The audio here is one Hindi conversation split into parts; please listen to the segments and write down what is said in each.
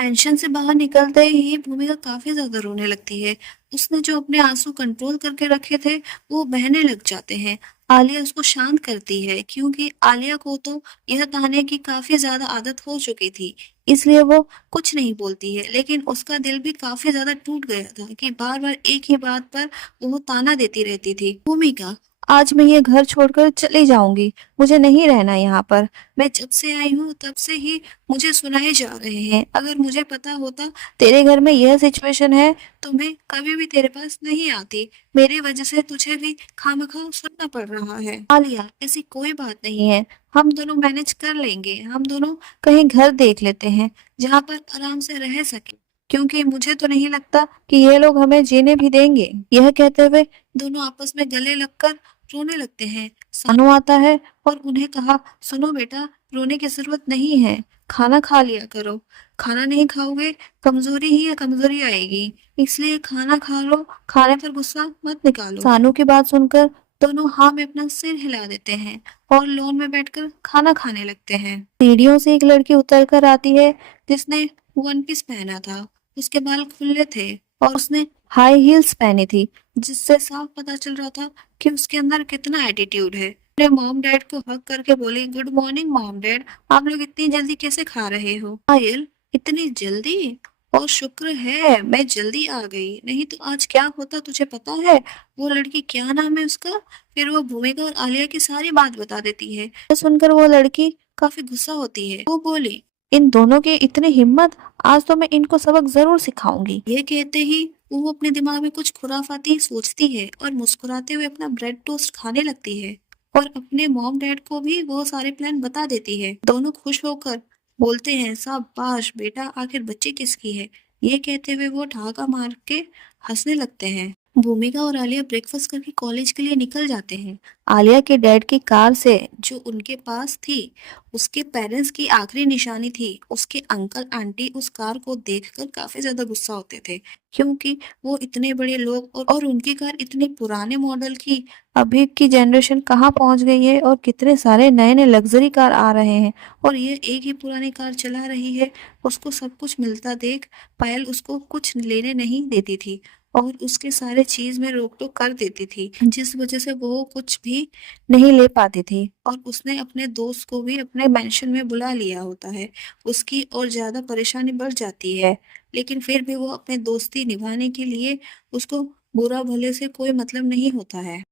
मेंशन से बाहर निकलते ही भूमिका काफी ज्यादा रोने लगती है। उसने जो अपने आंसू कंट्रोल करके रखे थे वो बहने लग जाते हैं। आलिया उसको शांत करती है क्योंकि आलिया को तो यह ताने की काफी ज्यादा आदत हो चुकी थी, इसलिए वो कुछ नहीं बोलती है। लेकिन उसका दिल भी काफी ज्यादा टूट गया था कि बार बार एक ही बात पर वो ताना देती रहती थी। भूमिका, आज मैं ये घर छोड़कर चली जाऊंगी, मुझे नहीं रहना यहाँ पर। मैं जब से आई हूँ तब से ही मुझे सुनाए जा रहे हैं। अगर मुझे पता होता तेरे घर में यह सिचुएशन है तो मैं कभी भी तेरे पास नहीं आती। मेरी वजह से तुझे भी खामखा सुनना पड़ रहा है। आलिया, ऐसी कोई बात नहीं है, हम दोनों मैनेज कर लेंगे। हम दोनों कहीं घर देख लेते हैं जहाँ पर आराम से रह सके, क्योंकि मुझे तो नहीं लगता कि ये लोग हमें जीने भी देंगे। यह कहते हुए दोनों आपस में गले लगकर रोने लगते हैं। सानू आता है और उन्हें कहा, सुनो बेटा, रोने की जरूरत नहीं है, खाना खा लिया करो। खाना नहीं खाओगे कमजोरी ही कमजोरी आएगी, इसलिए खाना खा लो, खाने पर गुस्सा मत निकालो। सानू की बात सुनकर दोनों हाँ में अपना सिर हिला देते हैं और लॉन में बैठकर खाना खाने लगते हैं। सीढ़ियों से एक लड़की उतर कर आती है जिसने वन पीस पहना था। उसके बाल खुले थे और उसने हाई हील्स पहनी थी, जिससे साफ पता चल रहा था कि उसके अंदर कितना एटीट्यूड है। अपने मॉम डैड को हक करके बोली, गुड मॉर्निंग मॉम डैड, आप लोग इतनी जल्दी कैसे खा रहे हो? पायल, इतनी जल्दी? और शुक्र है मैं जल्दी आ गई, नहीं तो आज क्या होता तुझे पता है? वो लड़की, क्या नाम है उसका? फिर वो भूमिका और आलिया की सारी बात बता देती है। यह सुनकर वो लड़की काफी गुस्सा होती है। वो बोली, इन दोनों की इतनी हिम्मत, आज तो मैं इनको सबक जरूर सिखाऊंगी। ये कहते ही वो अपने दिमाग में कुछ खुराफाती सोचती है और मुस्कुराते हुए अपना ब्रेड टोस्ट खाने लगती है और अपने मॉम डैड को भी वो सारे प्लान बता देती है। दोनों खुश होकर बोलते हैं, शाबाश बेटा, आखिर बच्ची किसकी है? ये कहते हुए वो ठहाका मार के हंसने लगते हैं। भूमिका और आलिया ब्रेकफास्ट करके कॉलेज के लिए निकल जाते हैं। आलिया के डैड की कार से, जो उनके पास थी, उसके पेरेंट्स की आखिरी निशानी थी। उसके अंकल आंटी उस कार को देखकर काफी ज्यादा गुस्सा होते थे, क्योंकि वो इतने बड़े लोग और उनकी कार इतने पुराने मॉडल की। अभी की जनरेशन कहाँ पहुंच गई है और कितने सारे नए नए लग्जरी कार आ रहे हैं, और ये एक ही पुरानी कार चला रही है। उसको सब कुछ मिलता देख पायल उसको कुछ लेने नहीं देती थी और उसके सारे चीज में रोक टोक कर देती थी, जिस वजह से वो कुछ भी नहीं ले पाती थी। और उसने अपने दोस्त को भी अपने मेंशन में बुला लिया होता है। उसकी और ज्यादा परेशानी बढ़ जाती है, लेकिन फिर भी वो अपने दोस्ती निभाने के लिए, उसको बुरा भले से कोई मतलब नहीं होता है।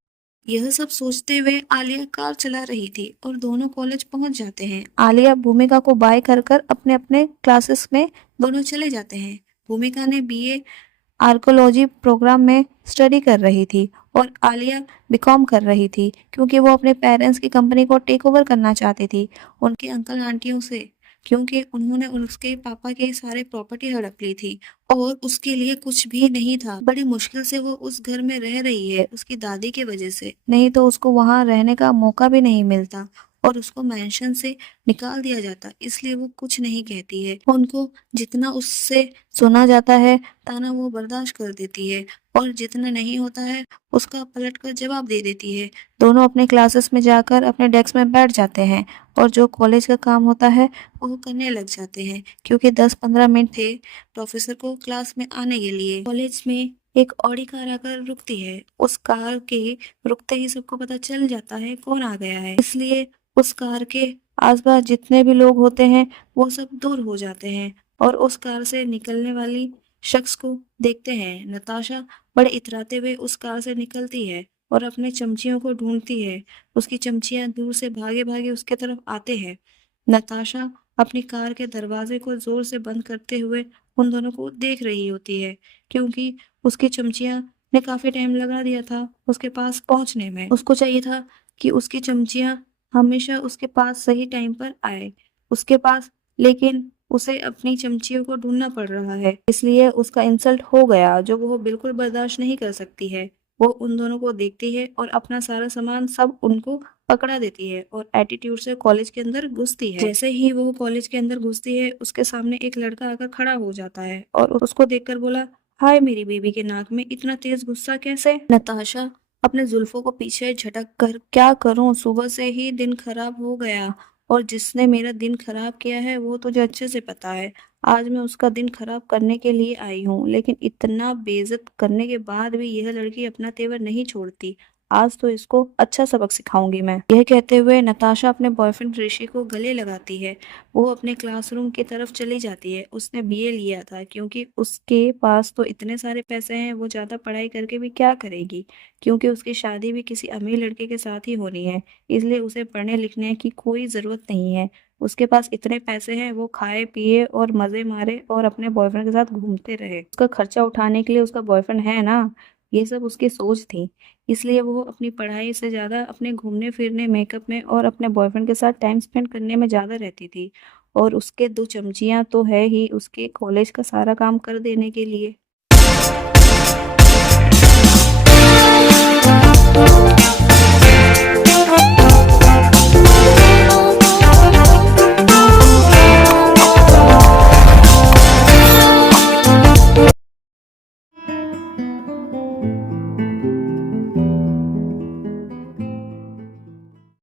यह सब सोचते हुए आलिया कार चला रही थी और दोनों कॉलेज पहुंच जाते हैं। आलिया भूमिका को बाय कर कर अपने अपने क्लासेस में दोनों चले जाते हैं। भूमिका ने बीए आर्कोलॉजी प्रोग्राम में स्टडी कर रही थी और आलिया बीकॉम कर रही थी, क्योंकि वो अपने पेरेंट्स की कंपनी को टेक ओवर करना चाहती थी उनके अंकल आंटियों से, क्योंकि उन्होंने उसके पापा के सारे प्रॉपर्टी हड़प ली थी और उसके लिए कुछ भी नहीं था। बड़ी मुश्किल से वो उस घर में रह रही है उसकी दादी की वजह से, नहीं तो उसको वहां रहने का मौका भी नहीं मिलता और उसको मेंशन से निकाल दिया जाता। इसलिए वो कुछ नहीं कहती है। उनको जितना उससे सुना जाता है ताना वो बर्दाश्त कर देती है और जितना नहीं होता है उसका पलट कर जवाब दे देती है। दोनों अपने क्लासेस में जाकर अपने डेस्क में बैठ जाते हैं और जो कॉलेज का काम होता है वो करने लग जाते हैं, क्योंकि 10-15 मिनट थे प्रोफेसर को क्लास में आने के लिए। कॉलेज में एक ऑडी कार आकर रुकती है। उस कार के रुकते ही सबको पता चल जाता है कौन आ गया है, इसलिए उस कार के आसपास जितने भी लोग होते हैं वो सब दूर हो जाते हैं और उस कार से निकलने वाली शख्स को देखते हैं। नताशा बड़े इतराते हुए उस कार से निकलती है और अपने चमचियों को ढूंढती है। उसकी चमचियां दूर से भागे भागे उसके तरफ आते हैं। नताशा अपनी कार के दरवाजे को जोर से बंद करते हुए उन दोनों को देख रही होती है, क्योंकि उसकी चमचियां ने काफी टाइम लगा दिया था उसके पास पहुंचने में। उसको चाहिए था कि उसकी चमचियां हमेशा उसके पास सही टाइम पर आए उसके पास, लेकिन उसे अपनी चमचियों को ढूंढना पड़ रहा है, इसलिए उसका इंसल्ट हो गया जो वो बिल्कुल बर्दाश्त नहीं कर सकती है। वो उन दोनों को देखती है और अपना सारा सामान सब उनको पकड़ा देती है और एटीट्यूड से कॉलेज के अंदर घुसती है। जैसे ही वो कॉलेज के अंदर घुसती है उसके सामने एक लड़का आकर खड़ा हो जाता है और उसको देखकर बोला, हाय, मेरी बेबी के नाक में इतना तेज गुस्सा कैसे? नताशा अपने जुल्फों को पीछे झटक कर, क्या करूं, सुबह से ही दिन खराब हो गया और जिसने मेरा दिन खराब किया है वो तुझे अच्छे से पता है। आज मैं उसका दिन खराब करने के लिए आई हूँ, लेकिन इतना बेइज्जत करने के बाद भी यह लड़की अपना तेवर नहीं छोड़ती। आज तो इसको अच्छा सबक सिखाऊंगी मैं। यह कहते हुए नताशा अपने बॉयफ्रेंड ऋषि को गले लगाती है। वो अपने क्लासरूम की तरफ चली जाती है। उसने बीए लिया था क्योंकि उसके पास तो इतने सारे पैसे हैं, वो ज्यादा पढ़ाई करके भी क्या करेगी, क्योंकि उसकी शादी भी किसी अमीर लड़के के साथ ही होनी है। इसलिए उसे पढ़ने लिखने की कोई जरूरत नहीं है। उसके पास इतने पैसे हैं, वो खाए पिए और मजे मारे और अपने बॉयफ्रेंड के साथ घूमते रहे। उसका खर्चा उठाने के लिए उसका बॉयफ्रेंड है ना। ये सब उसकी सोच थी। इसलिए वो अपनी पढ़ाई से ज्यादा अपने घूमने फिरने, मेकअप में और अपने बॉयफ्रेंड के साथ टाइम स्पेंड करने में ज्यादा रहती थी। और उसके दो चमचियां तो है ही उसके कॉलेज का सारा काम कर देने के लिए।